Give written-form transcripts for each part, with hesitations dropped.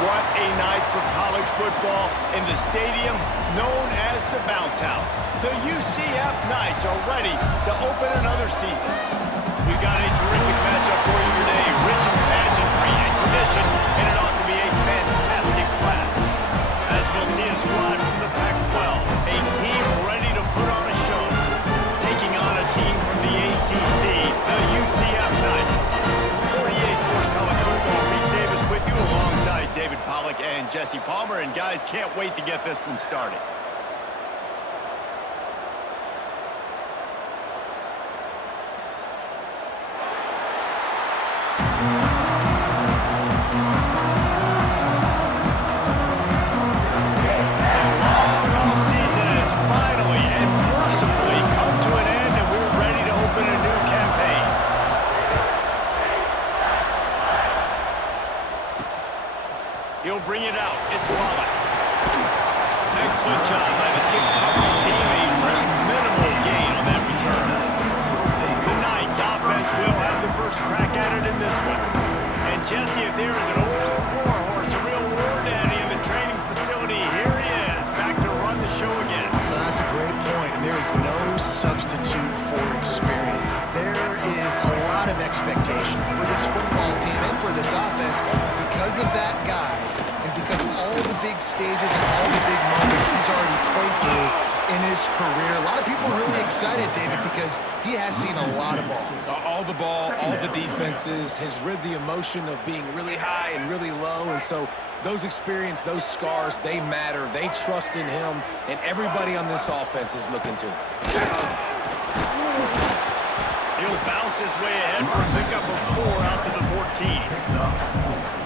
What a night for college football in the stadium known as the Bounce House. The UCF Knights are ready to open another season. We've got a terrific matchup for you today, rich in pageantry and tradition, and it ought to be a fantastic clash. As we'll see a squad from the Pac-12, a team ready to put on a show, taking on a team from the ACC, the UCF Knights. For EA Sports College Football, Reese Davis with you alongside David Pollack and Jesse Palmer, and guys, can't wait to get this one started. He'll bring it out. It's Wallace. Excellent job by the kick coverage team. A pretty minimal gain on that return. The Knights offense will have the first crack at it in this one. And Jesse, if there is an old warhorse, a real war daddy in the training facility, here he is, back to run the show again. Well, that's a great point, and there is no substitute for experience. There is a lot of expectations for this football team and for this offense because of that guy. Because of all the big stages and all the big moments he's already played through in his career. A lot of people are really excited, David, because he has seen a lot of ball. All the ball, all the defenses, has rid the emotion of being really high and really low. And so those experience, those scars, they matter. They trust in him, and everybody on this offense is looking to him. He'll bounce his way ahead for a pickup of 4 out to the 14.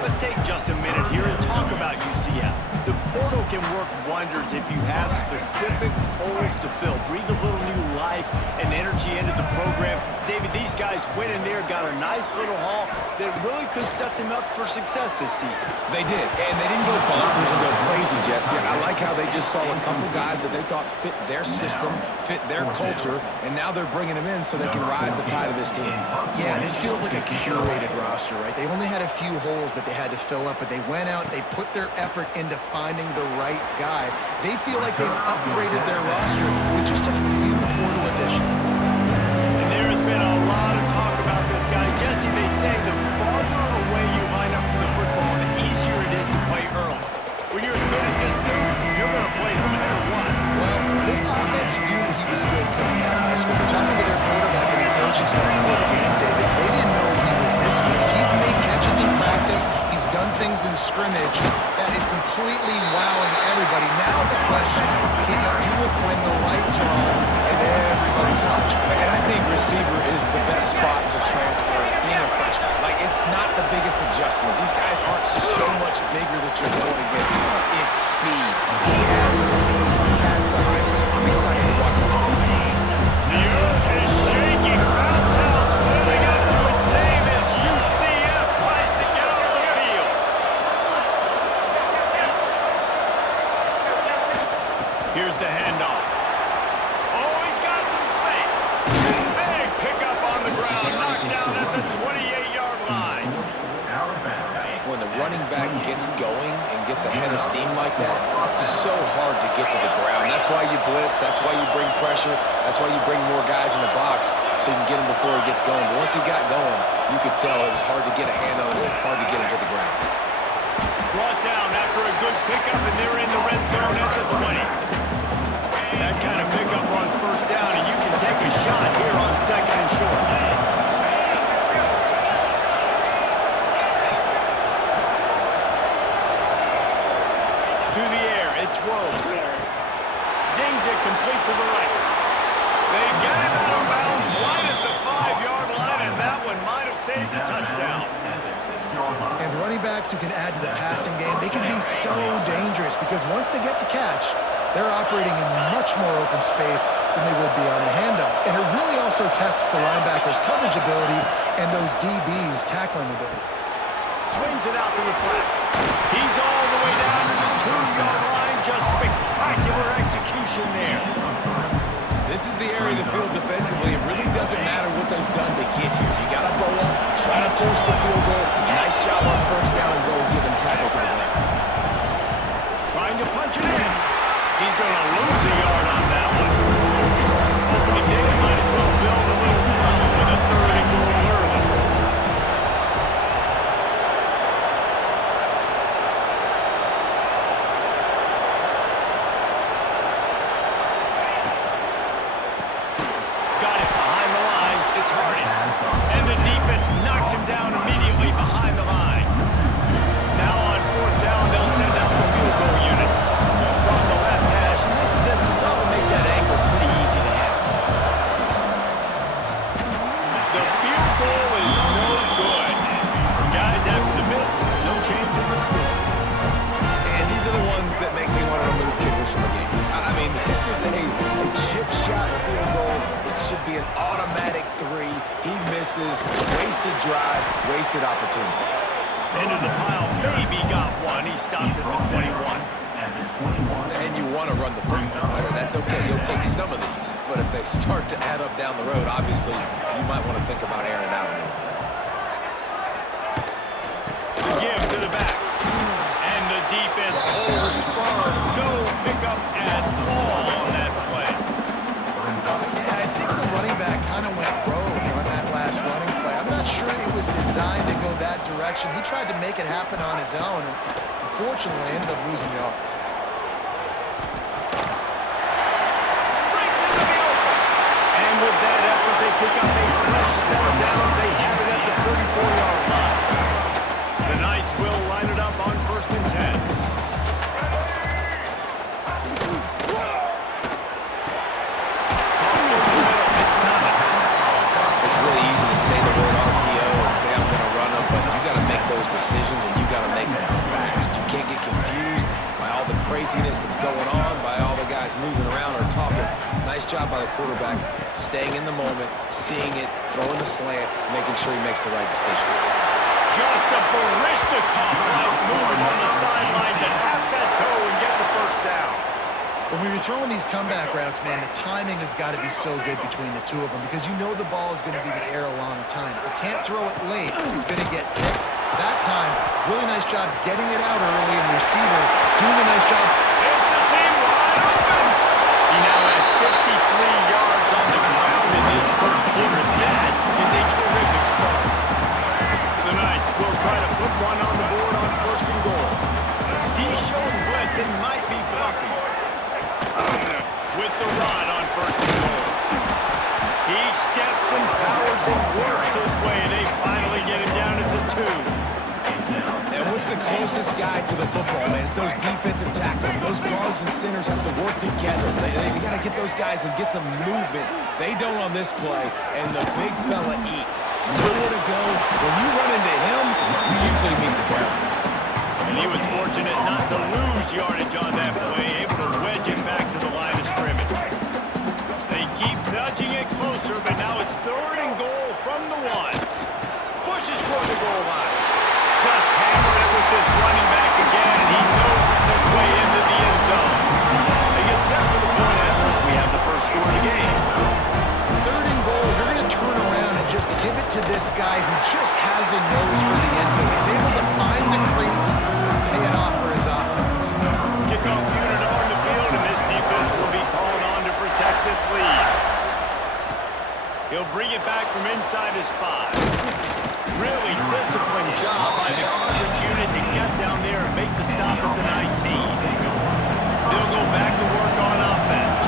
Let's take just a minute here and talk about UCF. The portal can work wonders if you have specific holes to fill. Breathe a little new life and energy into the program. David, these guys went in there, got a nice little haul that really could set them up for success this season. They did, and they didn't go bonkers and go crazy, Jesse. I like how they just saw a couple guys that they thought fit their system, fit their culture, and now they're bringing them in so they can rise the tide of this team. Yeah, this feels like a curated roster, right? They only had a few holes that they had to fill up, but they went out, they put their effort into finding the right guy. They feel like they've upgraded their roster with just a few portal additions. And there has been a lot of talk about this guy. Jesse, they say the farther away you line up from the football, the easier it is to play early. When you're as good as this dude, you're going to play no matter what. Well, this offense knew he was good coming out of high school. We're talking to their quarterback and their coaching staff before the game, David. They didn't know he was this good. He's made catches in practice. He's done things in scrimmage that is completely wowing everybody. Now the question, can he do it when the lights are on and everybody's watching? And I think receiver is the best spot to transfer being a freshman. Like, it's not the biggest adjustment. These guys aren't so much bigger that you're going against. It's speed. He has the speed. He has the height. I'm excited to watch this game. The earth is shaking. Bounce House living up to its name as UCF tries to get off the field. Here's the handoff. Oh, he's got some space. Big pickup on the ground, knocked down at the 28-yard line. When the running back gets going and gets ahead of steam like that, it's so hard to get to the ground. That's why you blitz. That's why you bring pressure. That's why you bring more guys in the box so you can get him before he gets going. But once he got going, you could tell it was hard to get a hand on him, hard to get him to the ground. Brought down after a good pickup, and they're in the red zone at the 20. That kind of pickup on first down, and you can take a shot here on second and short. Through the air, it's Rose. Zings it complete to the right. They get it out of bounds right at the 5-yard line, and that one might have saved a touchdown. And running backs who can add to the passing game, they can be so dangerous because once they get the catch, they're operating in much more open space than they would be on a handoff. And it really also tests the linebackers' coverage ability and those DBs' tackling ability. Swings it out to the flat. He's all the way down to the 2-yard line. Just spectacular execution there. This is the area of the field defensively. It really doesn't matter what they've done to get here. You got to roll up, try to force the field goal. Nice job on first down and go get him tackled to the ground. excuses. Wasted drive, wasted opportunity. Into the pile, maybe got one. He stopped at the 21. And you want to run the football, right? That's okay. You'll take some of these. But if they start to add up down the road, obviously, you might want to think about airing it out a little bit. The give to the back. And the defense holds firm. No pickup at all on that play. Yeah, I think the running back kind of went rogue on that last running play. I'm not sure it was designed to go that direction. He tried to make it happen on his own, and unfortunately ended up losing yards. Breaks into the open. And with that effort, they pick up a fresh set of downs. They have it at the 34-yard line. The Knights will line it up on 1st and 10. It's really easy to say the word RPO and say I'm going to run them, but you got to make those decisions and you got to make them fast. You can't get confused by all the craziness that's going on, by all the guys moving around or talking. Nice job by the quarterback, staying in the moment, seeing it, throwing the slant, making sure he makes the right decision. Just a Barishnikov-like move on the sideline to tap that toe and get the first down. When you're throwing these comeback routes, man, the timing has got to be so good between the two of them because you know the ball is going to be in the air a long time. You can't throw it late. It's going to get picked. That time, really nice job getting it out early, and the receiver doing a nice job. It's a seam wide open. He now has 53 yards on the ground in his first quarter. That is a terrific start. The Knights will try to put one on the board on 1st and goal. D showing blitz. They might be bluffing. With the run on 1st and goal. He steps and powers and works his way. They finally get him down at the 2. And what's the closest guy to the football, man? It's those defensive tackles. Those guards and centers have to work together. They got to get those guys and get some movement. They don't on this play, and the big fella eats. Nowhere to go. When you run into him, you usually meet the ground. And he was fortunate not to lose yardage on that play, able to wedge it back to the line of scrimmage. They keep nudging it closer, but now it's 3rd and goal from the 1. Pushes for the goal line. Just hammering it with this running back again, and he noses his way into the end zone. They get set for the point after we have the first score of the game. 3rd and goal, you're going to turn around and just give it to this guy who just has a nose for the end zone. He's able to find the crease and pay it off for his offense. Kickoff unit on the field, and this defense will be called on to protect this lead. He'll bring it back from inside his 5. Really disciplined job by the coverage unit to get down there and make the stop at the 19. They'll go back to work on offense.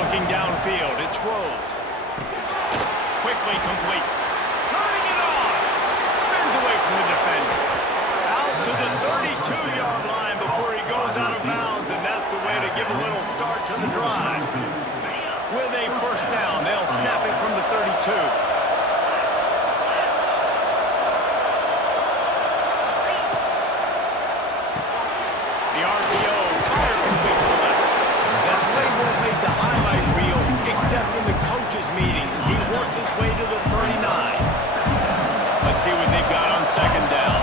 Looking downfield, it's Rose. Quickly complete. Turning it on. Spins away from the defender. Out to the 32-yard line before he goes out of bounds, and that's the way to give a little start to the drive. With a first down, they'll snap it from the 32. The RPO, fire complete to the left. That play won't make the highlight reel, except in the coaches' meetings as he works his way to the 39. Let's see what they've got on 2nd down.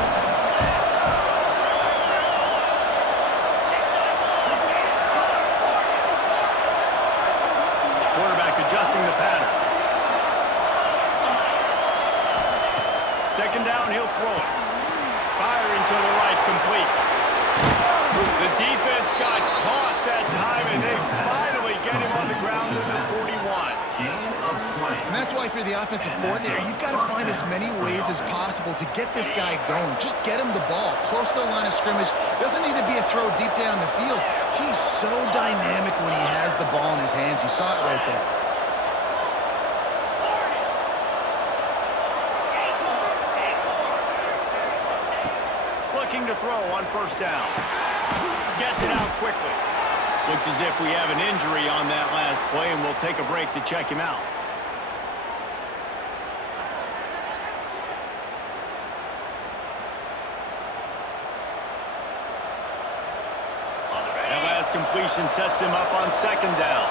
Adjusting the pattern. 2nd down, he'll throw it. Firing to the right, complete. The defense got caught that time, and they finally get him on the ground at the 41. And that's why if you're the offensive coordinator, you've got to find as many ways as possible to get this guy going. Just get him the ball close to the line of scrimmage. Doesn't need to be a throw deep down the field. He's so dynamic when he has the ball in his hands. You saw it right there. Looking to throw on 1st down. Gets it out quickly. Looks as if we have an injury on that last play, and we'll take a break to check him out. That last completion sets him up on 2nd down.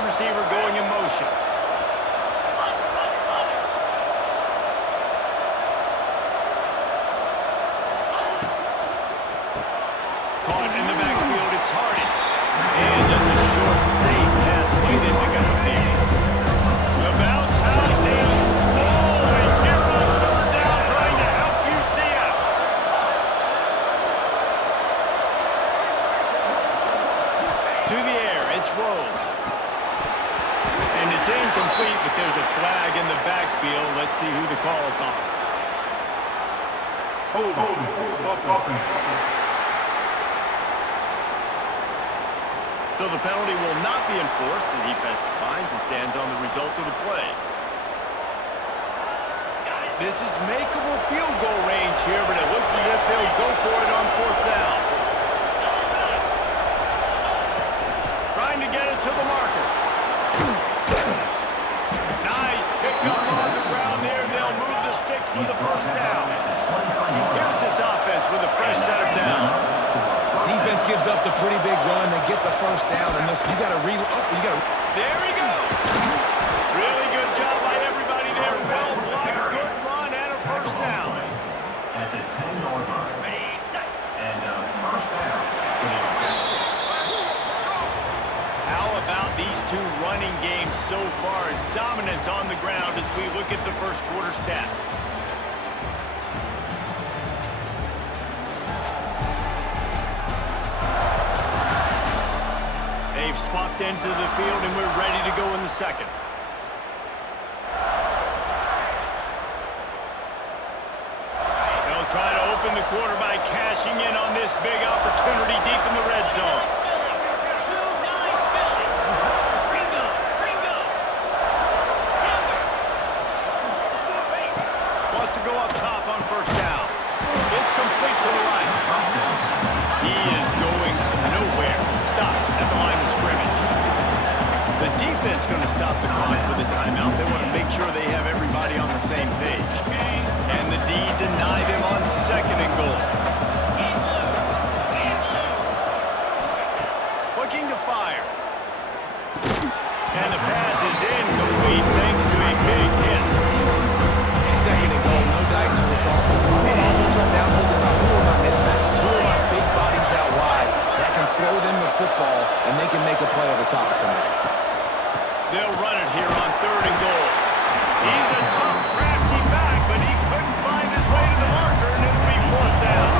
wide receiver going in motion. Caught in the backfield, it's Hardy. And just a short, safe pass played in to get the field. The bounce house is rolling here on third down, trying to help UCF. To the air, it's Rose. And it's incomplete, but there's a flag in the backfield. Let's see who the call is on. So the penalty will not be enforced. The defense declines and stands on the result of the play. This is makeable field goal range here, but it looks as if they'll go for it on fourth down. Trying to get it to the marker. Nice pickup on the ground there. They'll move the sticks for the first down. Here's this offense with a fresh set of downs. Defense gives up the pretty big run. They get the first down, and you got to There we go. Really good job by everybody there. Well blocked, good run, and a first down. At the 10-yard line. And first down. How about these two running games so far? Dominance on the ground as we look at the first quarter stats. They've swapped ends of the field, and we're ready to go in the second. They'll try to open the quarter by cashing in on this big opportunity deep in the red zone. Wants to go up top on first down. It's complete to the right. He is going nowhere. Stop at the line of scrimmage. The defense going to stop the clock with a timeout. They want to make sure they have everybody on the same page. And the D deny them on second and goal. Looking to fire. And the pass is incomplete thanks to a big hit. second and goal. No dice for this offense. I'm on offense right now thinking about who are my mismatches, who are my big bodies out wide that can throw them the football and they can make a play over top of somebody. They'll run it here on third and goal. He's a tough, crafty back, but he couldn't find his way to the marker, and it'll be fourth down.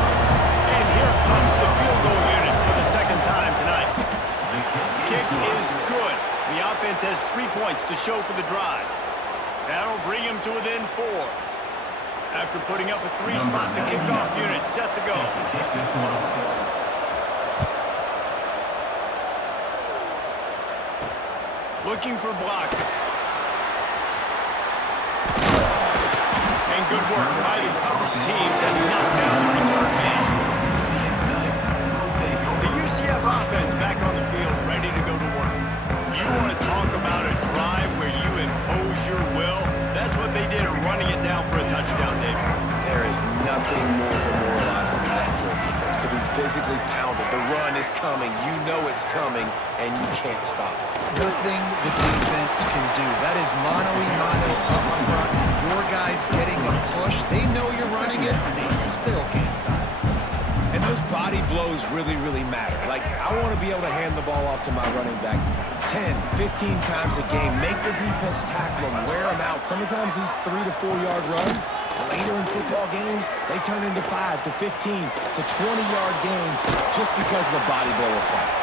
And here comes the field goal unit for the second time tonight. Kick is good. The offense has 3 points to show for the drive. That'll bring him to within 4. After putting up a 3-spot, the kickoff unit set to go. Looking for blockers. And good work by the coverage team to knock down the return man. The UCF offense back on the field, ready to go to work. You want to talk about a drive where you impose your will? That's what they did, running it down for a touchdown, David. There is nothing more demoralizing than that for a defense, to be physically pounded. The run is coming, you know it's coming, and you can't stop it. Nothing the defense can do. That is mano-a-mano up front, and your guys getting a push. They know you're running it, and they still can't stop it. And those body blows really, really matter. Like, I want to be able to hand the ball off to my running back 10, 15 times a game. Make the defense tackle them, wear them out. Sometimes these 3 to 4 yard runs, later in football games, they turn into 5 to 15 to 20-yard gains just because of the body blow effect.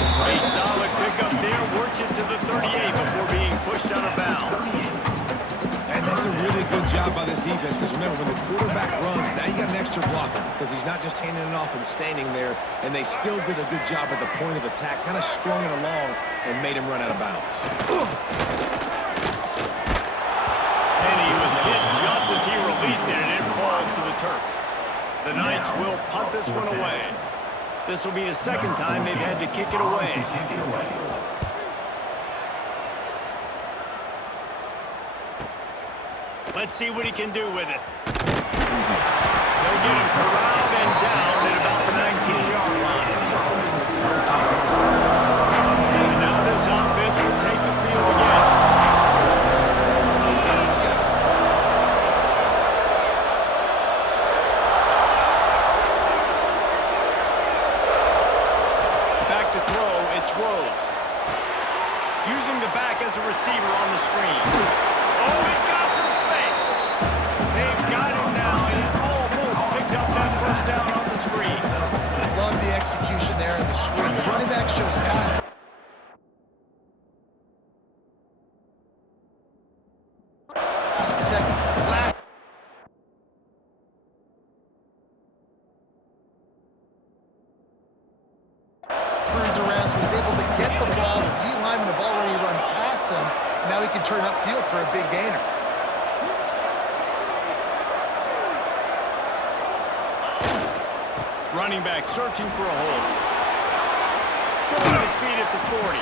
A solid pickup there, works it to the 38 before being pushed out of bounds. And that's a really good job by this defense, because remember, when the quarterback runs, now you got an extra blocker, because he's not just handing it off and standing there, and they still did a good job at the point of attack, kind of strung it along and made him run out of bounds. And he was hit just as he released it, and it falls to the turf. The Knights will punt this one away. This will be the second time they've had to kick it away. Let's see what he can do with it. They'll get him corralled and down at about the 19-yard line. And now this offense will take the Using the back as a receiver on the screen. Oh, he's got some space. They've got him now, and he almost picked up that first down on the screen. Love the execution there in the screen. The running back shows pass protect. Last turns around, so he's able to get the ball. The D linemen have already run past him. Now he can turn upfield for a big gainer. Running back searching for a hole. Still on his feet at the 40.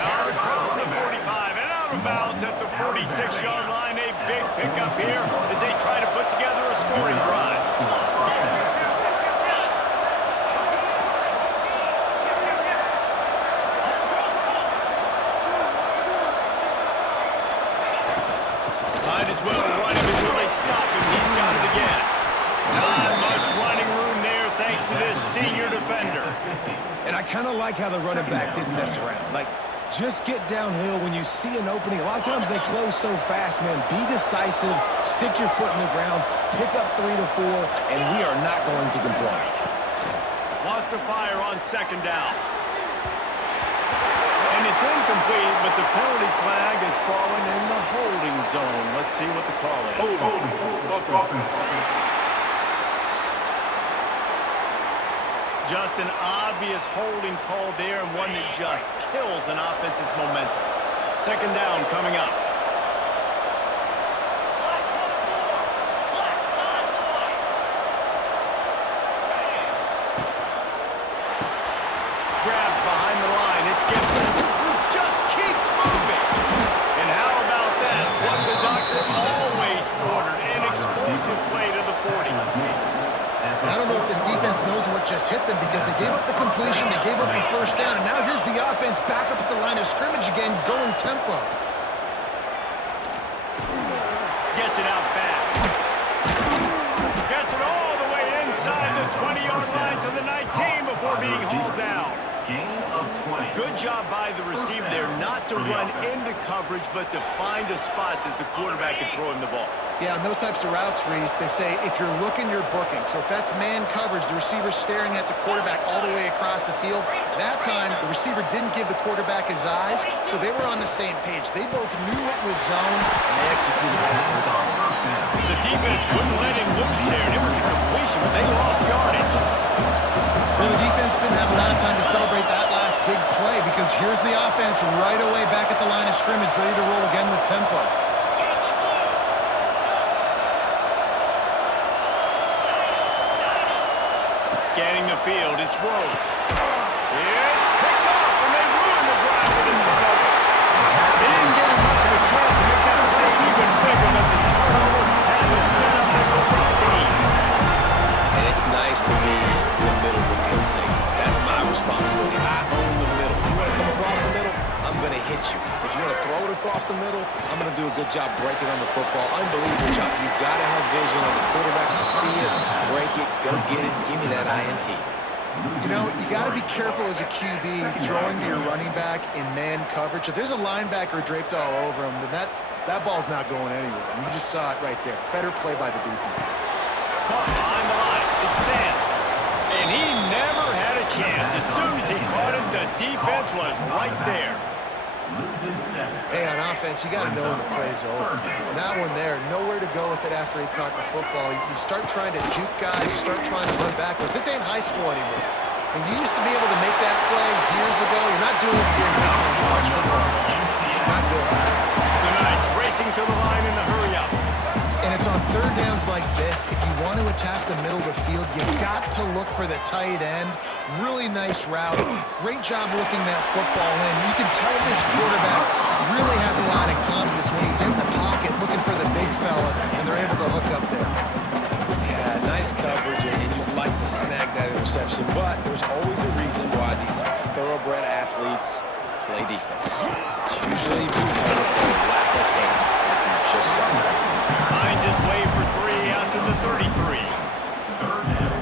Out across the 45 and out of bounds at the 46-yard line. A big pickup here as they try to put together a scoring drive. Might as well run him until they stop him. He's got it again. Not much running room there thanks to this senior defender. And I kind of like how the running back didn't mess around. Like, just get downhill when you see an opening. A lot of times they close so fast, man. Be decisive, stick your foot in the ground, pick up 3 to 4, and we are not going to complain. Wants to fire on second down. And it's incomplete, but the penalty flag has fallen in the holding zone. Let's see what the call is. Just an obvious holding call there, and one that just kills an offense's momentum. Second down coming up. Grab behind the line. It's Gibson. Just keeps moving. And how about that? What the doctor always ordered. An explosive play to the 40. I don't know if this defense knows what just hit them because they gave up the completion, they gave up the first down, and now here's the offense back up at the line of scrimmage again, going tempo. Gets it out fast. Gets it all the way inside the 20-yard line to the 19 before being hauled down. Gain of 20. Good job by the receiver there not to run into coverage, but to find a spot that the quarterback can throw him the ball. Yeah, in those types of routes, Reese, they say if you're looking, you're booking. So if that's man coverage, the receiver's staring at the quarterback all the way across the field. That time, the receiver didn't give the quarterback his eyes, so they were on the same page. They both knew it was zone, and they executed it. The defense wouldn't let him loose there, and it was a completion, but they lost yardage. Well, the defense didn't have a lot of time to celebrate that last big play because here's the offense right away back at the line of scrimmage, ready to roll again with tempo. Scanning the field, it's Rose. It's picked off, and they ruined the drive with a turnover. They didn't give him much of a chance to make that play even bigger, but the turnover has him set up at the 16. And it's nice to be the middle of the field safety. That's my responsibility. I own the middle. You want to come across the middle, I'm going to hit you. If you want to throw it across the middle, I'm going to do a good job breaking on the football. Unbelievable job. You've got to have vision on the quarterback. See it, break it, go get it, give me that INT. You know, you got to be careful as a QB throwing to your running back in man coverage. If there's a linebacker draped all over him, then that ball's not going anywhere. And you just saw it right there. Better play by the defense. Caught behind the line. It's Sands. And he never had a chance. As soon as he caught it, the defense was right there. Hey, on offense, you got to know when the play's over. And that one there, nowhere to go with it after he caught the football. You start trying to juke guys. You start trying to run backward. This ain't high school anymore. When you used to be able to make that play years ago, you're not doing it here in Big Ten college football. Not good. The Knights racing to the line in the hurry-up. And it's on third downs like this. If you want to attack the middle of the field, you got to look for the tight end. Really nice route. Great job looking that football in. You can tell this quarterback really has a lot of confidence when he's in the pocket looking for the big fella, and they're able to hook up there. Yeah, nice coverage, and you'd like to snag that interception, but there's always a reason why these thoroughbred athletes play defense. It's usually because of their lack of hands that you just saw. Finds his way for 3 out to the 33.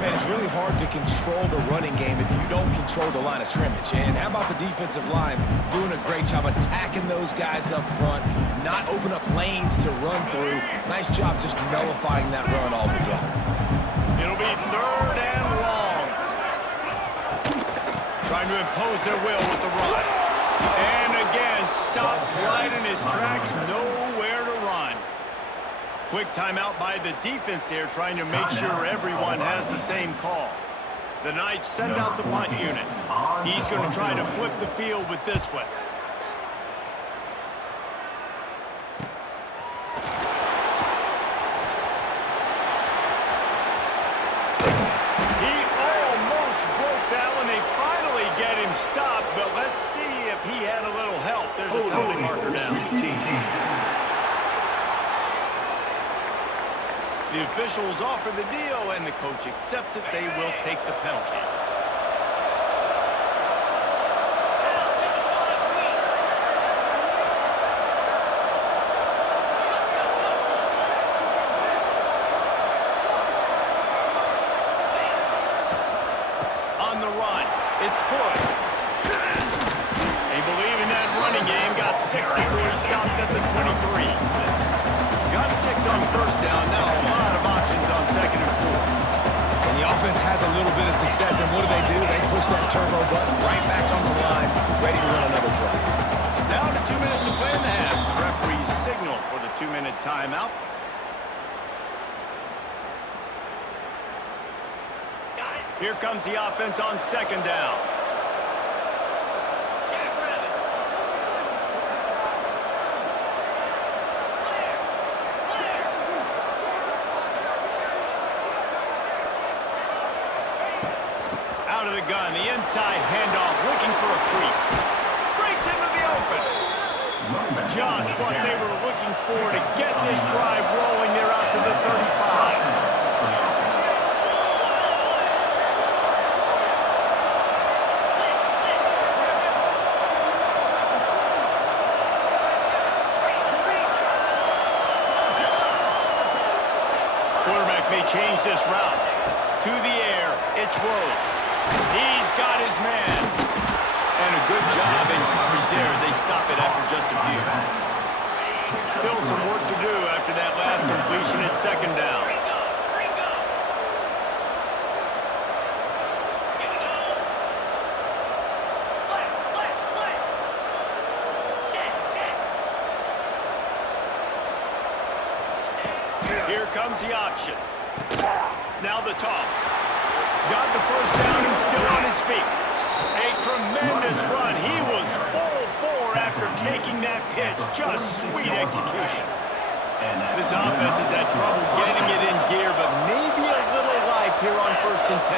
Man, it's really hard to control the running game if you don't control the line of scrimmage. And how about the defensive line doing a great job attacking those guys up front, not open up lanes to run through. Nice job just nullifying that run altogether. It'll be 3rd and long. Trying to impose their will with the run. And again, stopped right in his tracks, nowhere to run. Quick timeout by the defense there, trying to make sure everyone has the same call. The Knights send out the punt unit. He's going to try to flip the field with this one. He almost broke that one. They finally get him stopped, but let's see if he had a little help. There's a penalty marker now. The officials offer the deal, and the coach accepts it. They will take the penalty. On the run, it's Hood. They believe in that running game. Got 6 before he stopped at the 23. Got 6 on 1st down. Now a lot of options on 2nd and 4. And the offense has a little bit of success, and what do? They push that turbo button right back on the line, ready to run another play. Down to 2 minutes to play in the half. The referees signal for the 2-minute timeout. Here comes the offense on 2nd down. Out of the gun, the inside handoff, looking for a crease. Breaks into the open. Just what they were looking for to get this drive rolling. They're out to the 35. Quarterback may change this route. To the air, it's Rose. He's got his man. And a good job in coverage there as they stop it after just a few. Still some work to do after that last completion at 2nd down. Here comes the option. Now the toss. Got the 1st down and still on his feet. A tremendous run. He was full bore after taking that pitch. Just sweet execution. This offense has had trouble getting it in gear, but maybe a little life here on 1st and 10.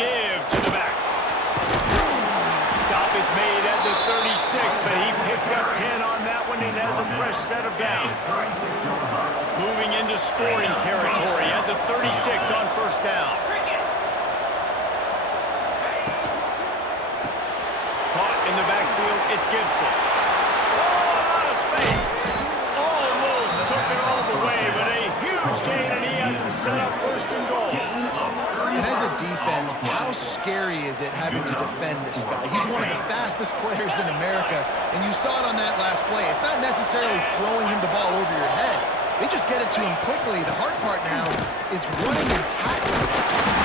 Give to the back. Stop is made at the 36, but he picked up 10 on that one and has a fresh set of downs. Moving into scoring territory at the 36 on 1st down. Caught in the backfield, it's Gibson. Oh, a lot of space. Almost took it all the way, but a huge gain, and he has him set up 1st and goal. And as a defense, how scary is it having to defend this guy? He's one of the fastest players in America, and you saw it on that last play. It's not necessarily throwing him the ball over your head. They just get it to him quickly. The hard part now is running and tackling.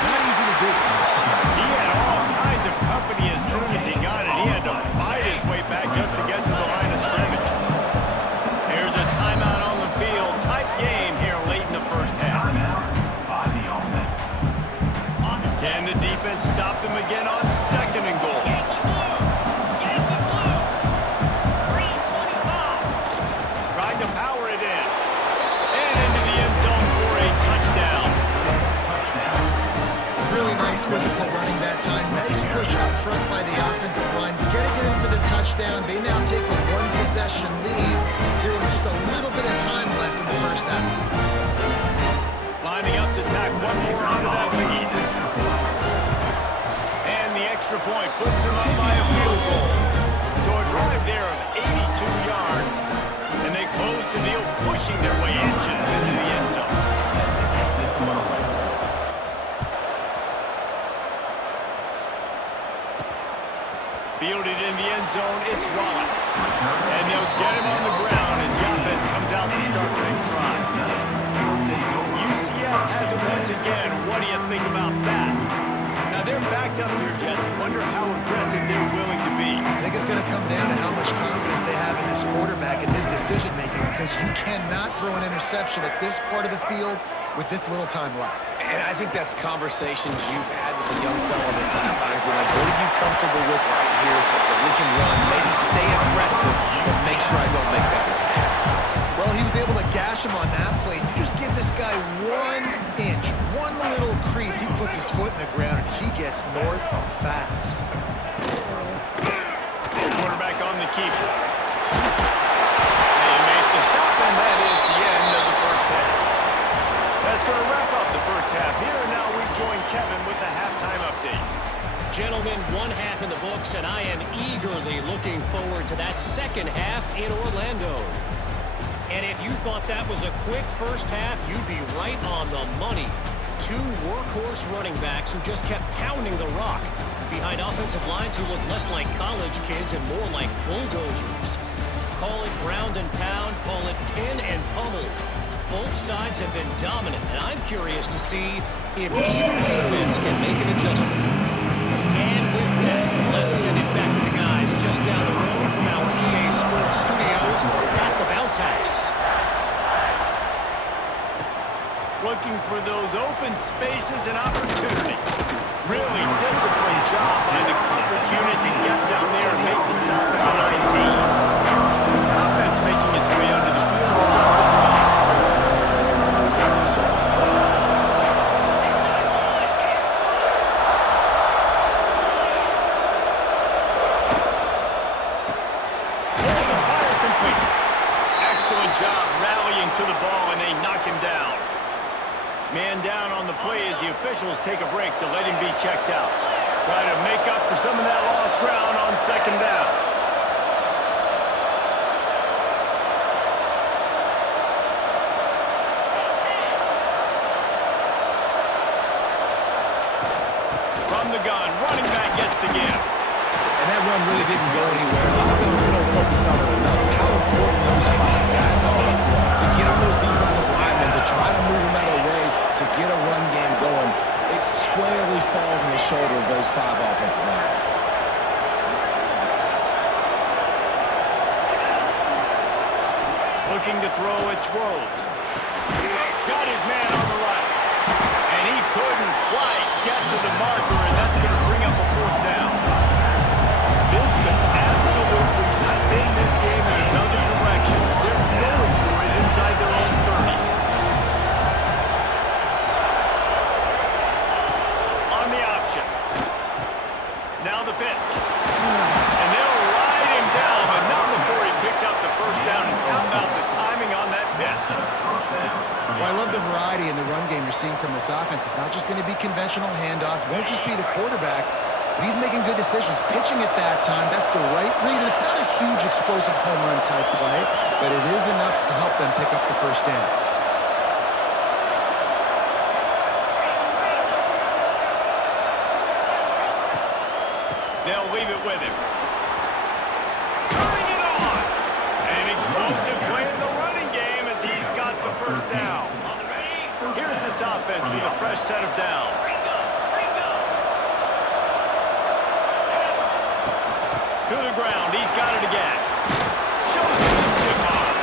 Not easy to do. He had all kinds of company as soon as he got it. He had to fight his way back just to get to the line of scrimmage. There's a timeout on the field. Tight game here late in the 1st half. Can the defense stop them again on 2nd and goal? Trying to power it in. And into the end zone for a touchdown. Really nice physical running that time. Nice push up front by the offensive line. Getting it in for the touchdown. They now take a 1-possession lead. There was just a little bit of time left in the 1st half. Lining up to tack one more onto that lead. And the extra point puts them up by a field goal. So a drive there of 82 yards. And they close pushing their way inches into the end zone. This one away. Fielded in the end zone, it's Wallace. And they'll get him on the ground as the offense comes out to start the next drive. UCF has it once again. What do you think about that? Now they're backed up here, Jesse. Wonder how aggressive they're willing to be. I think it's going to come down to how much confidence they have in this quarterback and his decision-making, because you cannot throw an interception at this part of the field with this little time left. And I think that's conversations you've had with the young fellow on the sideline. Be like, what are you comfortable with right here that we can run? Maybe stay aggressive, but make sure I don't make that mistake. Well, he was able to gash him on that play. You just give this guy 1 inch, one little crease. He puts his foot in the ground, and he gets north fast. Quarterback on the keeper. They make the stop, and that is the end of the first half. That's going to wrap up the first half. Here now we join Kevin with the halftime update. Gentlemen, one half in the books, and I am eagerly looking forward to that second half in Orlando. And if you thought that was a quick first half, you'd be right on the money. Two workhorse running backs who just kept pounding the rock behind offensive lines who look less like college kids and more like bulldozers. Call it ground and pound, call it pin and pummel. Both sides have been dominant, and I'm curious to see if either defense can make an adjustment. And with that, let's send it back to the guys just down the road from our EA Sports studios at the Bounce House. Looking for those open spaces and opportunity. Really disciplined job by the coverage unit to get down there and make the stop at the 19. Offense making its way under the field to start the drive. There's a fire complete. Excellent job rallying to the ball, and they knock him down. Man down on the play as the officials take a break to let him be checked out. Try to make up for some of that lost ground on second down. From the gun, running back gets the give. And that run really didn't go anywhere. A lot of times we don't focus on it enough. How important those 5 guys are up front. To get on those defensive linemen, to try to move them out of the way, to get a run game going, it squarely falls on the shoulder of those 5 offensive linemen. Looking to throw, it's Rose. Got his man on the right. And he couldn't quite get to the marker, and that's going to bring up a 4th down. This could absolutely spin this game in another direction. They're going for it inside their own 30. On the option. Now the pitch. And they'll ride him down, but not before he picks up the first down. And how about the timing on that pitch? Well, I love the variety in the run game you're seeing from this offense. It's not just going to be conventional handoffs. It won't just be the quarterback, but he's making good decisions. Pitching at that time, that's the right read. And it's not a huge explosive home run type play, but it is enough to help them pick up the first down. They'll leave it with him. Turning it on. An explosive play in the running game as he's got the first down. Here's this offense with a fresh set of downs. To the ground. He's got it again. Shows him the stiff arm.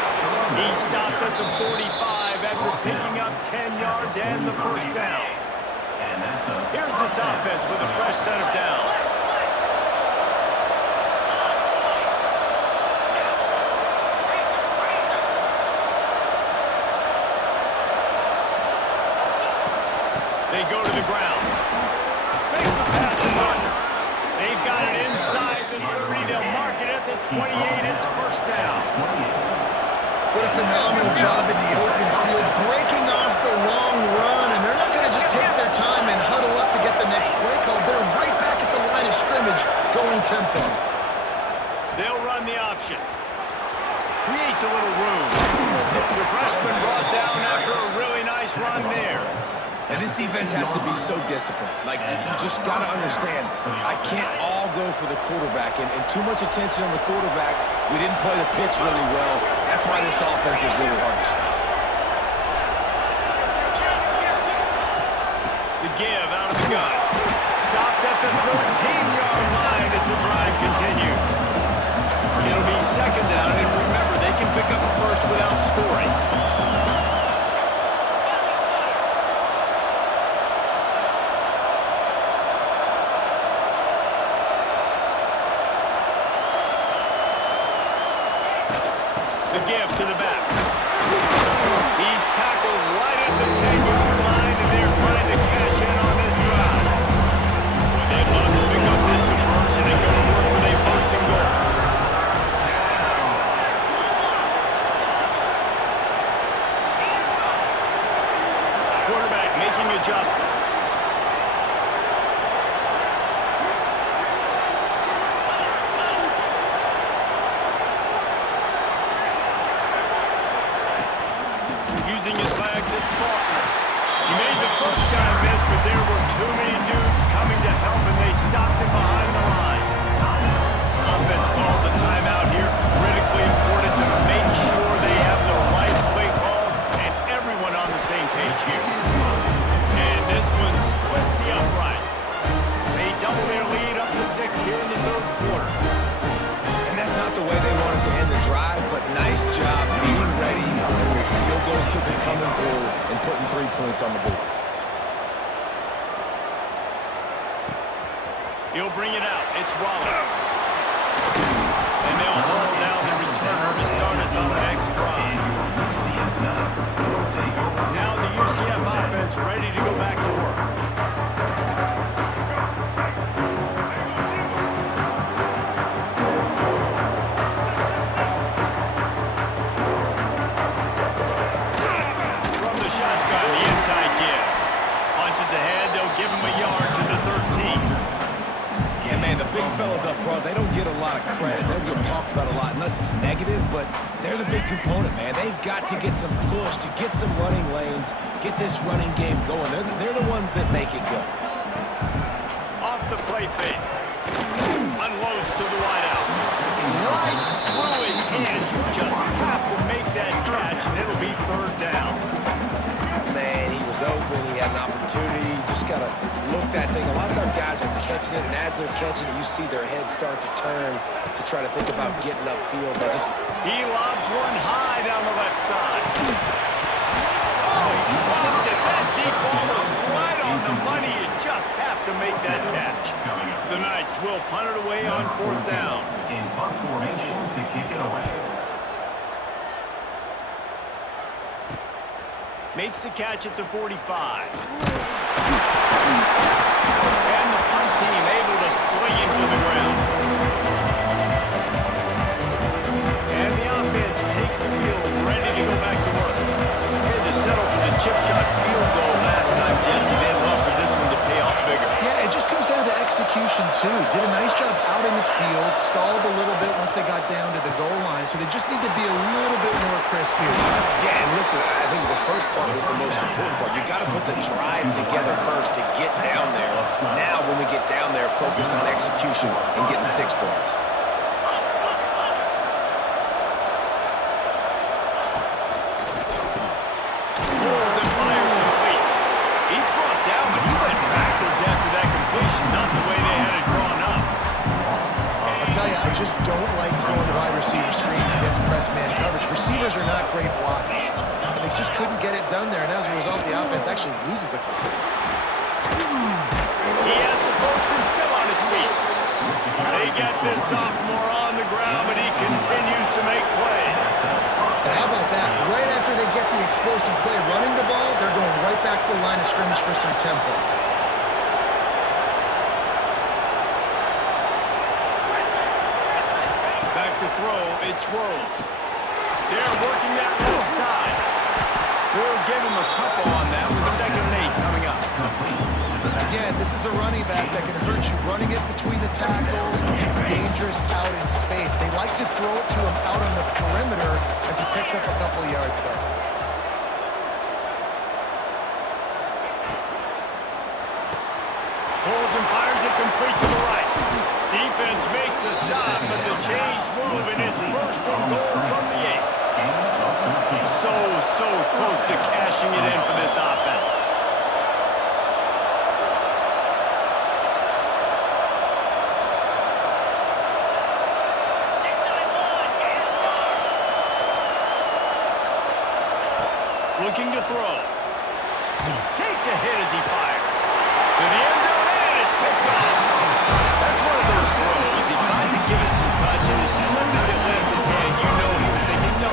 He stopped at the 45 after picking up 10 yards and the first down. Here's this offense with a fresh set of downs. They go to the ground. Makes a pass and run. They've got it inside the 30. They'll mark it at the 28. It's first down. What a phenomenal job in the open field, breaking off the long run, and they're not going to just take their time and huddle up to get the next play called. They're right back at the line of scrimmage, going tempo. They'll run the option. creates a little room. The freshman brought down after a really nice run there. And this defense has to be so disciplined. Like, you just got to understand, I can't all go for the quarterback. And too much attention on the quarterback. We didn't play the pitch really well. That's why this offense is really hard to stop. The give out of the gun. Stopped at the 13-yard line as the drive continues. It'll be second down, and remember, they can pick up a first without scoring. The give to the back. He's tackled right at the 10-yard line, and they're trying to cash in on this drive. Well, they'd love to pick up this conversion and go for it with a first and goal. Quarterback making adjustments. Using his legs, it's Faulkner. He made the first guy miss, but there were too many dudes coming to help, and they stopped him behind the line. Offense calls a timeout here. Critically important to make sure they have the right play call and everyone on the same page here. And this one splits the uprights. They double their lead up to 6 here in the third quarter. And that's not the way they wanted to end the drive, but nice job being ready and your field goal kicker coming through and putting 3 points on the board. He'll bring it out. It's Wallace. And they'll hold down the returner to start us on the next drive. Now the UCF offense ready to go back to work. From the shotgun, the inside give. Punches ahead, they'll give him a yard to the 13. And man, the big fellas up front, they don't get a lot of credit. They don't get talked about a lot unless it's negative, but they're the big component, man. They've got to get some push, to get some running lanes, get this running game going. They're the ones that make it go. Off the play fake. Unloads to the wideout. Right through his hands. You just have to make that catch, and it'll be third down. Man, he was open. He had an opportunity. You just got to look that thing. A lot of times guys are catching it, and as they're catching it, you see their heads start to turn to try to think about getting upfield. He lobs one high down the left side. Oh, he dropped it. That deep ball was right on the money. You just have to make that catch. The Knights will punt it away on fourth down. In punt formation to kick it away. Makes the catch at the 45. And the punt team able to sling him to the ground. And the offense takes the field, ready to go back to work. Had to settle for the chip shot field goal last time, Jesse. They'd love for this one to pay off bigger. Yeah, it just comes down to execution, too. Did a nice job out in the field, stalled a little bit once they got down to the goal line, so they just need to be a little bit more crisp here. Yeah, and listen, I think the first part was the most important part. You got to put the drive together first to get down there. Now, when we get down there, focus on execution and getting 6 points. Pulls and fires complete. He's brought down, but he went backwards after that completion, not the way they had it drawn up. I'll tell you, I just don't like throwing wide receiver screens against press man coverage. Receivers are not great blockers, and they just couldn't get it done there, and as a result, the offense actually loses a couple of points. He has the first and still on his feet. They get this sophomore on the ground, but he continues to make plays. And how about that? Right after they get the explosive play running the ball, they're going right back to the line of scrimmage for some tempo. Back to throw, it's Rose. They're working that left side. They'll give him a couple on that with 2nd and 8 coming up. Again, this This is a running back that can hurt you running it between the tackles. He's dangerous out in space. They like to throw it to him out on the perimeter as he picks up a couple of yards there. Pulls and fires it complete to the right. Defense makes a stop, but the chains move, and it's first and goal from the 8. So close to cashing it in for this offense. Looking to throw. Takes a hit as he fires. To the end zone, and it's picked off. That's one of those throws. He tried to give it some touch, and as soon as it left his hand, you know he was thinking, no,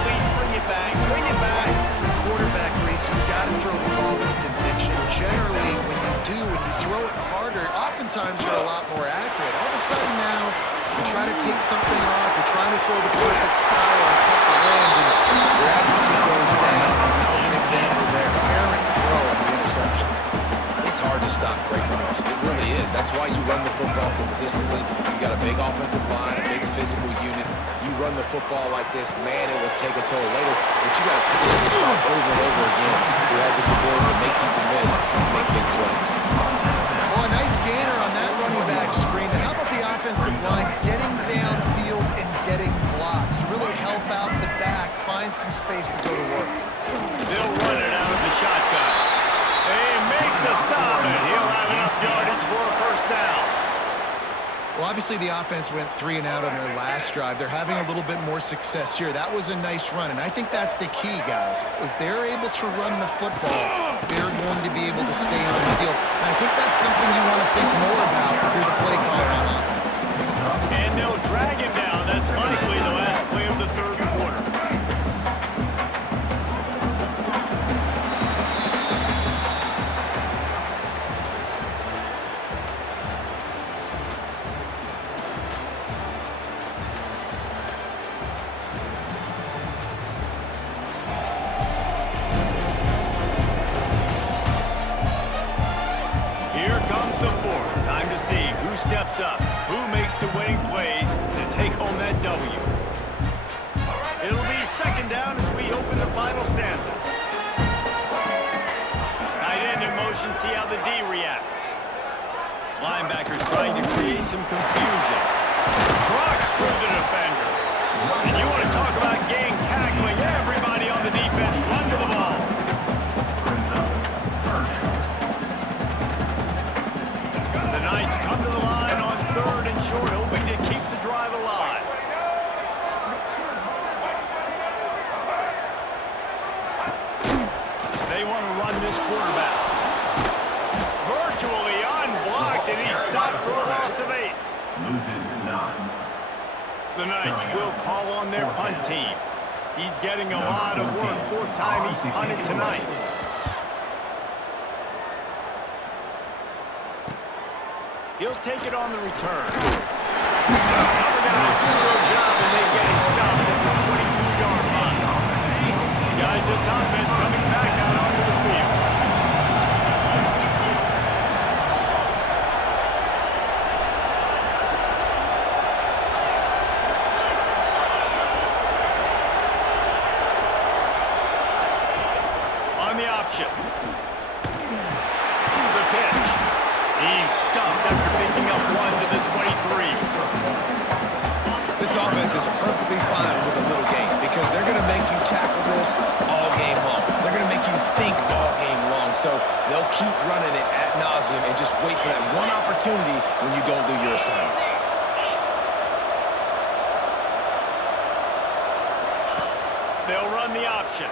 please bring it back, bring it back. As a quarterback, Reese, you've got to throw the ball with conviction. Generally, when you throw it harder, oftentimes you're a lot more accurate. All of a sudden now, you try to take something off, you're trying to throw the perfect spiral and cut the wind, and your accuracy goes down. That was an example there. Errant throw and the interception. It's hard to stop great runners. It really is. That's why you run the football consistently. You got a big offensive line, a big physical unit. You run the football like this, man, it will take a toll later. But you got to take this guy over and over again who has this ability to make people miss and make big plays. Well, a nice gainer on that running back screen. Now, how about the offensive line getting downfield and getting blocks to really help out the back, find some space to go to work? They'll run it out of the shotgun. They make the stop, and he'll have enough yardage for a first down. Well, obviously the offense went 3 and out on their last drive. They're having a little bit more success here. That was a nice run, and I think that's the key, guys. If they're able to run the football, they're going to be able to stay on the field. And I think that's something you want to think more about if you're the play caller on offense. And they'll drag him down. That's likely the last play of the third quarter. Steps up. Who makes the winning plays to take home that W? It'll be second down as we open the final stanza. Tight end in motion, see how the D reacts. Linebackers trying to create some confusion. Trucks through the defender. And you want to talk about gang tackling. Everybody on the defense run to the ball. The Knights come to the line on third and short, hoping to keep the drive alive. They want to run this quarterback. Virtually unblocked, and he's stopped for a loss of 8. Loses 9. The Knights will call on their punt team. He's getting a lot of work. 4th time he's punted tonight. He'll take it on the return. Cover guys do their job, and they get him stopped at the 22-yard line. Guys, this offense coming back out onto the field. On the option. The pitch. He's stuffed after picking up 1 to the 23. This offense is perfectly fine with a little game because they're going to make you tackle this all game long. They're going to make you think all game long. So they'll keep running it ad nauseum and just wait for that one opportunity when you don't do your assignment. They'll run the option.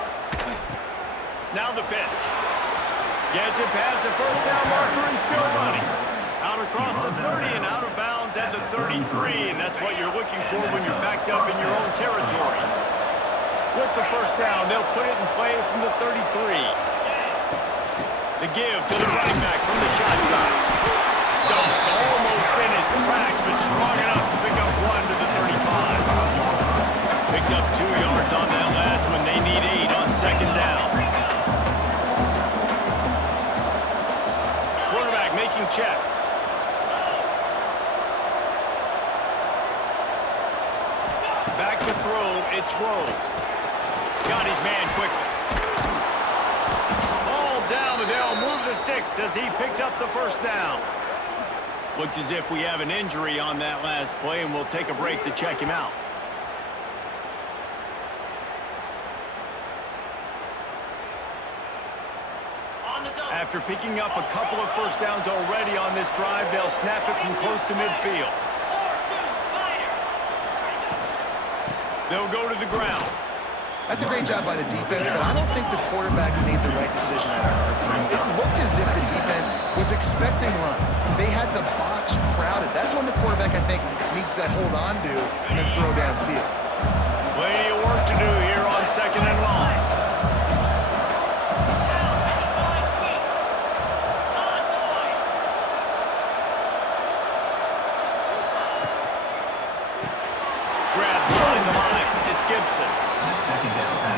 Now the pitch. Gets it past the first down marker and still running. Out across the 30 and out of bounds at the 33, and that's what you're looking for when you're backed up in your own territory. With the first down, they'll put it in play from the 33. The give to the running back from the shotgun. Stumped almost in his tracks, but strong enough to pick up 1 to the 35. Picked up 2 yards on that last one. They need 8 on second down. making checks. Back to throw, it's Rose. Got his man quickly. Ball down, and they'll move the sticks as he picks up the first down. Looks as if we have an injury on that last play, and we'll take a break to check him out. After picking up a couple of first downs already on this drive, they'll snap it from close to midfield. They'll go to the ground. That's a great job by the defense, but I don't think the quarterback made the right decision at RP. It looked as if the defense was expecting run. They had the box crowded. That's when the quarterback, I think, needs to hold on to and then throw downfield. Plenty of work to do here on 2nd and long. Grab behind the line. It's Gibson.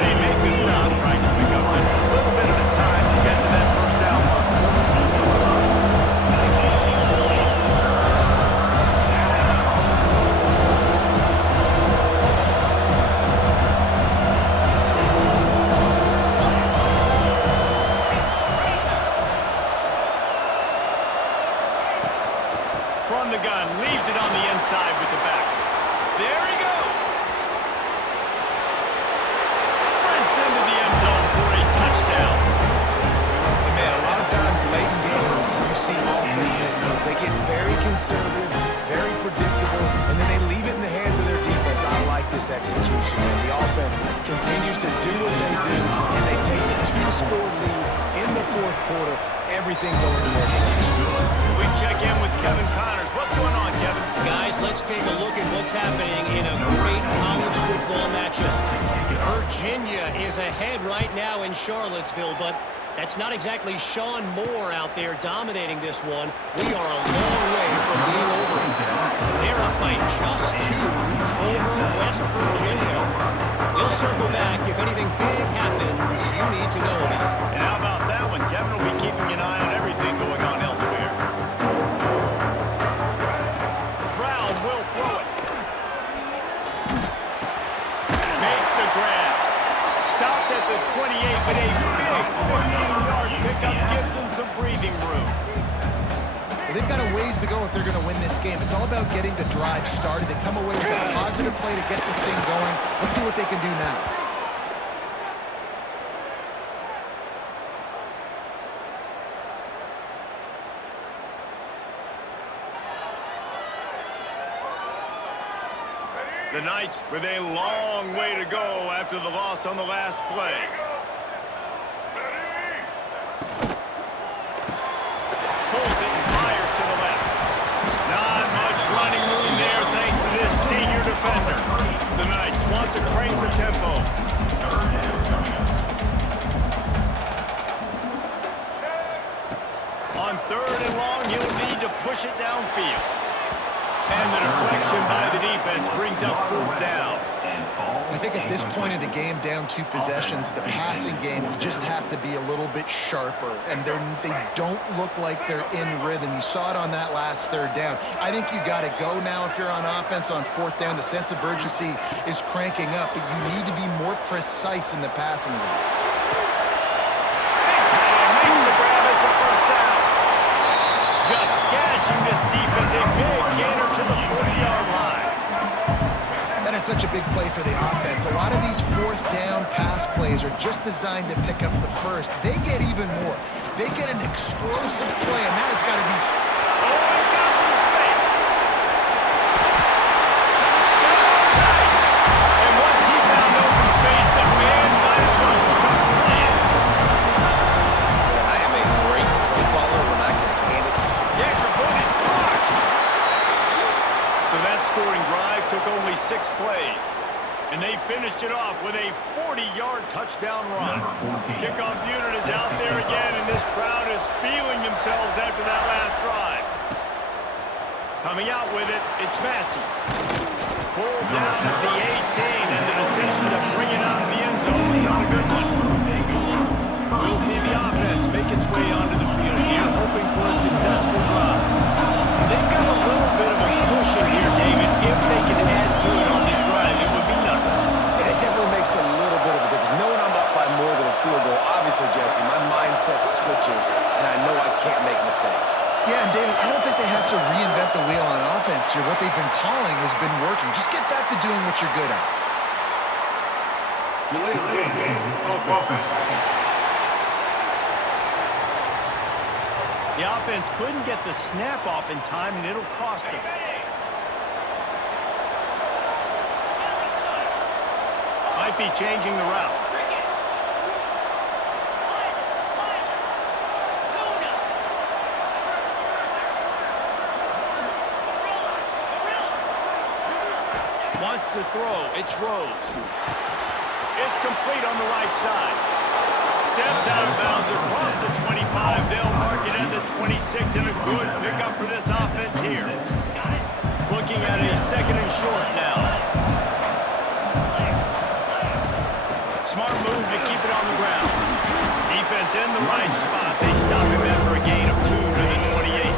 They make the stop, trying to pick up just a little bit at a time to get to that first down mark. From the gun, leaves it on the inside with the back. There he goes. Sprints into the end zone for a touchdown. And man, a lot of times late in games, you see offenses, they get very conservative, very predictable, and then they leave it in the hands of their defense. I like this execution, and the offense continues to do what they do, and they take the 2-score lead in the 4th quarter, everything going in their direction. We check in with Kevin Connors. What's going on, Kevin? Guys, let's take a look at what's happening in a great college football matchup. Virginia is ahead right now in Charlottesville, but that's not exactly Sean Moore out there dominating this one. We are a long way from being over. They're up by just 2 over West Virginia. We'll circle back if anything big happens you need to know about. And how about that one? Kevin will be keeping an eye on everything going on elsewhere. Brown will throw it. Makes the grab. Stopped at the 28, but a big 15-yard pickup gives him some breathing room. Well, they've got a ways to go if they're going to win this game. It's all about getting the drive started. They come away with a positive play to get this thing going. Let's see what they can do now. The Knights with a long way to go after the loss on the last play. Pulls it and fires to the left. Not much running room there thanks to this senior defender. The Knights want to crank the tempo. On 3rd and long, he'll need to push it downfield. And the deflection by the defense brings up 4th down. I think at this point of the game, down 2 possessions, the passing game, you just have to be a little bit sharper. And they don't look like they're in rhythm. You saw it on that last 3rd down. I think you got to go now if you're on offense on 4th down. The sense of urgency is cranking up, but you need to be more precise in the passing game. Big tight end makes the grab. It's a first down. Just gashing this defense. A big gainer to the 40-yard line. That is such a big play for the offense. A lot of these 4th down pass plays are just designed to pick up the first. They get even more. They get an explosive play, and that has got to be... Oh, he's got some space. Nice. And once he found open space, the man might as well start playing. Man, I am a great play caller when I can hand it to you. The extra point is blocked. So that scoring drive took only 6 plays. And they finished it off with a 40-yard touchdown run. Kickoff unit is out there again, and this crowd is feeling themselves after that last drive. Coming out with it, it's Massey. Pulled down at the 18, and the decision to bring it out of the end zone was not a good one. We'll see the offense make its way onto the field here, hoping for a successful mistakes. Yeah, and David, I don't think they have to reinvent the wheel on offense here. What they've been calling has been working. Just get back to doing what you're good at. The offense couldn't get the snap off in time, and it'll cost them. Might be changing the route. Wants to throw. It's Rose. It's complete on the right side. Steps out of bounds across the 25. They'll mark it at the 26, and a good pickup for this offense here. Looking at a second and short now. Smart move to keep it on the ground. Defense in the right spot. They stop him after a gain of 2 to the 28.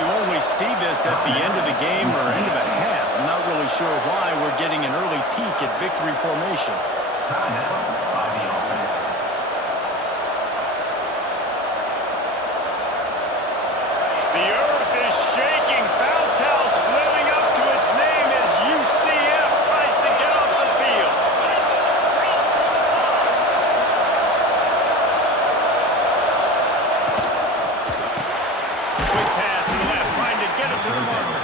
You only see this at the end of the game or end of a half. I'm not really sure why we're getting an early peek at victory formation. Timeout by the offense. The earth is shaking. Bounce House living up to its name as UCF tries to get off the field. Quick pass to the left, trying to get it to the marker.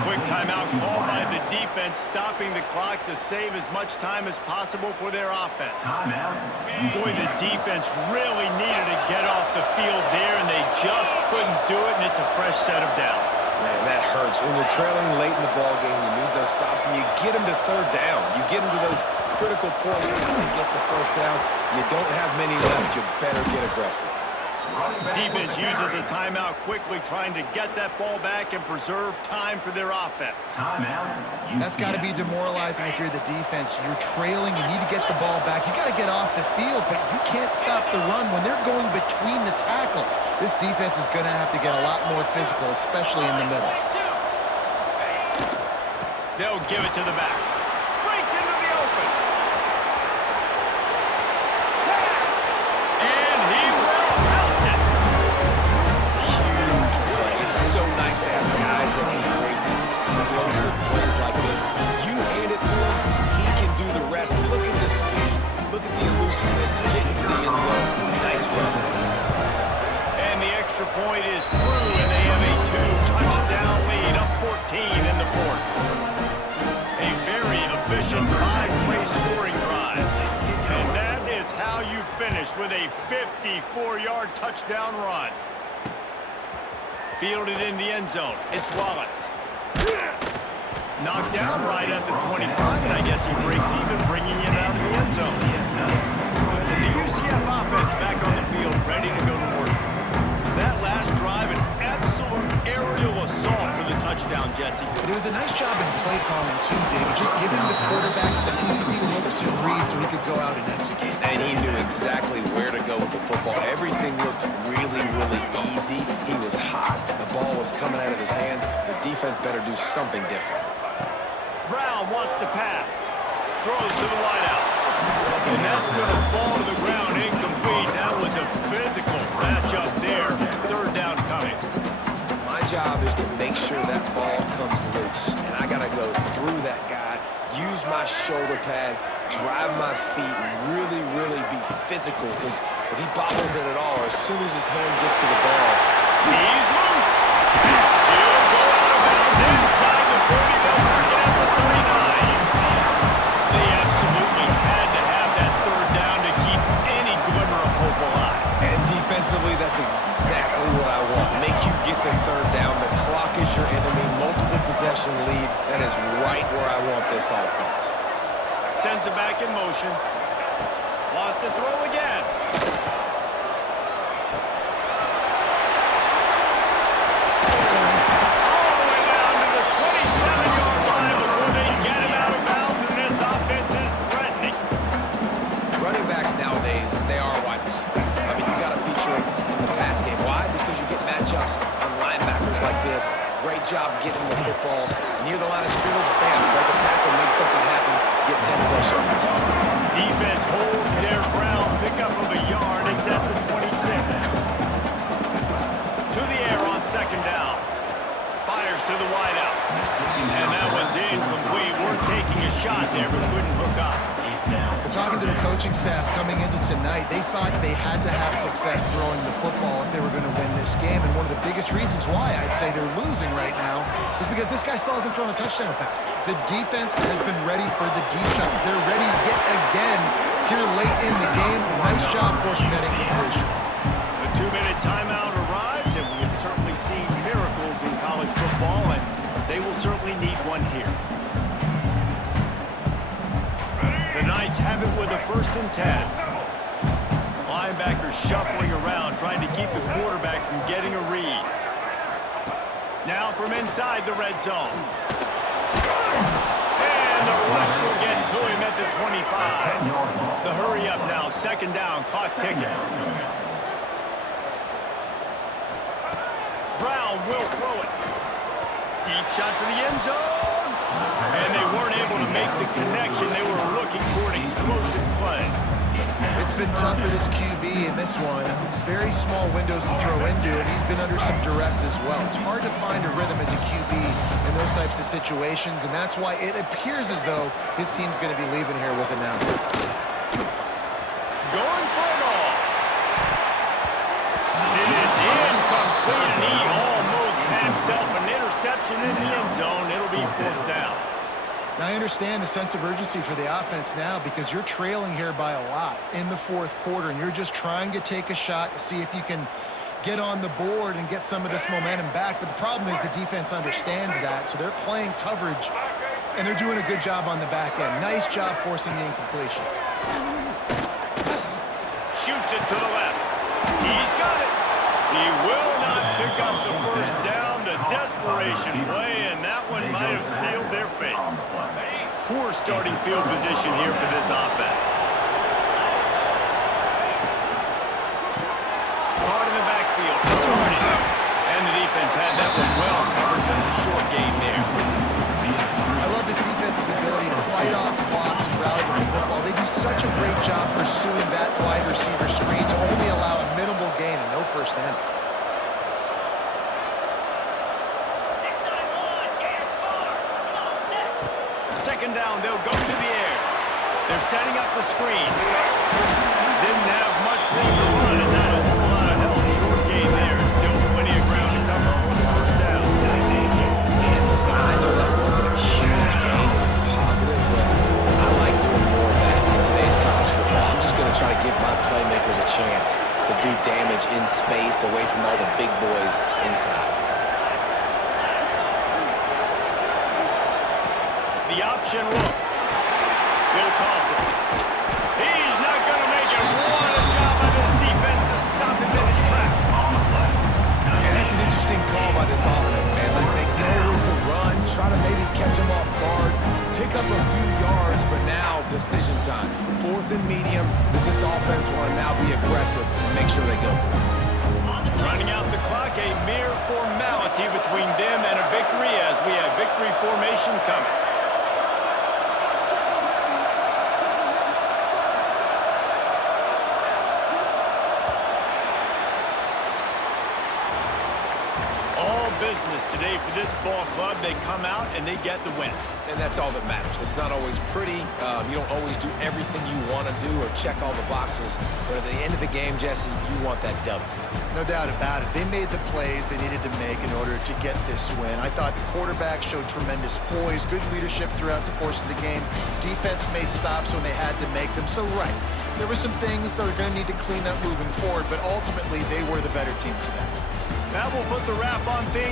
Quick timeout called by the defense, stopping the clock to save as much time as possible for their offense. Timeout. Boy, the defense really needed to get off the field there, and they just couldn't do it, and it's a fresh set of downs. Man, that hurts. When you're trailing late in the ball game, you need those stops, and you get them to third down. You get them to those critical points, and you get the first down. You don't have many left. You better get aggressive. Defense uses a timeout quickly, trying to get that ball back and preserve time for their offense. Timeout. That's got to be demoralizing if you're the defense. You're trailing. You need to get the ball back. You got to get off the field, but you can't stop the run when they're going between the tackles. This defense is going to have to get a lot more physical, especially in the middle. They'll give it to the back. Breaks into the open. And he will house it. Huge play. It's so nice to have guys that can create these explosive plays like this. You hand it to him, he can do the rest. Look at the speed. Look at the elusiveness. Getting to the end zone. Nice run. And the extra point is through, and they have a 2-touchdown lead, up 14 in the fourth. A very efficient 5-play scoring drive. And that is how you finish with a 54-yard touchdown run. Fielded in the end zone. It's Wallace. Knocked down right at the 25, and I guess he breaks even, bringing it out of the end zone. The UCF offense back on the field, ready to go to work. That last drive, an absolute aerial assault for the touchdown, Jesse. It was a nice job in play calling, too, David. Just giving the quarterback some easy looks and reads so he could go out and execute. And he knew exactly where to go with the football. Everything looked really, really easy. He was hot. The ball was coming out of his hands. The defense better do something different. Brown wants to pass. Throws to the wideout. And that's going to fall to the ground incomplete. That was a physical matchup there. Third down coming. My job is to make sure that ball comes loose. And I got to go through that guy, use my shoulder pad, drive my feet, and really, really be physical. Because if he bobbles it at all, or as soon as his hand gets to the ball, He's loose. He'll go out of bounds inside the 40. They'll mark it at the 39. They absolutely had to have that third down to keep any glimmer of hope alive. and defensively, that's exactly what I want. Make you get the third down. The clock is your enemy. Multiple possession lead. That is right where I want this offense. Sends it back in motion. Wants to throw again. All the way down to the 27-yard line before they get him out of bounds, and this offense is threatening. Running backs nowadays, they are wide receivers. I mean, you got to feature them in the pass game. Why? Because you get matchups on linebackers like this. Great job getting the football near the line of scrimmage. Bam, break a tackle, make something happen, get 10+ yards. Defense holds their ground. Pickup of a yard. It's at the 26. To the air on second down. Fires to the wideout. And that one's incomplete. Worth taking a shot there, but couldn't hook up. Talking to the coaching staff coming into tonight, they thought they had to have success throwing the football if they were going to win this game. And one of the biggest reasons why I'd say they're losing right now is because this guy still hasn't thrown a touchdown pass. The defense has been ready for the deep shots. They're ready yet again here late in the game. Nice job forcing that incompletion. A 2-minute timeout arrives, and we've certainly seen miracles in college football, and they will certainly need one here. The Knights have it with a 1st and 10. Linebackers shuffling around, trying to keep the quarterback from getting a read. Now from inside the red zone. And the rush will get to him at the 25. The hurry up now, 2nd down, clock ticking. Brown will throw it. Deep shot for the end zone. And they weren't able to make the connection. They were looking for an explosive play. It's been tough for this QB in this one. Very small windows to throw into, and he's been under some duress as well. It's hard to find a rhythm as a QB in those types of situations, and that's why it appears as though his team's going to be leaving here with it now. Going for it all. It is incomplete, and he almost had himself an interception in the end zone. It'll be 4th down. Now, I understand the sense of urgency for the offense now because you're trailing here by a lot in the 4th quarter, and you're just trying to take a shot to see if you can get on the board and get some of this momentum back. But the problem is the defense understands that, so they're playing coverage, and they're doing a good job on the back end. Nice job forcing the incompletion. Shoots it to the left. He's got it. He will not pick up the 1st down. The desperation play, and that one might have sealed their fate. Poor starting field position here for this offense. Caught in the backfield. And the defense had that one well covered. Just a short game there. I love this defense's ability to fight off blocks and rally to the football. They do such a great job pursuing that wide receiver screen to only allow a minimal gain and no 1st down. Second down, they'll go to the air. They're setting up the screen. Didn't have much room to run and not a whole lot of help. Short game there. Still plenty of ground to cover for the 1st down. And listen, I know that wasn't a huge gain. It was positive, but I like doing more of that in today's college football. I'm just going to try to give my playmakers a chance to do damage in space away from all the big boys inside. The option look. He'll toss it. He's not going to make it. What a job by this defense to stop him in his tracks. And that's an interesting call by this offense, man. Like they go with the run, try to maybe catch him off guard, pick up a few yards, but now decision time. 4th and medium. Does this offense want to now be aggressive and make sure they go for it? Running out the clock, a mere formality between them and a victory as we have victory formation coming. Business today for this ball club. They come out and they get the win. And that's all that matters. It's not always pretty. You don't always do everything you want to do or check all the boxes. But at the end of the game, Jesse, you want that W. No doubt about it. They made the plays they needed to make in order to get this win. I thought the quarterback showed tremendous poise, good leadership throughout the course of the game. Defense made stops when they had to make them. So, right, there were some things that are going to need to clean up moving forward, but ultimately they were the better team today. That will put the wrap on things.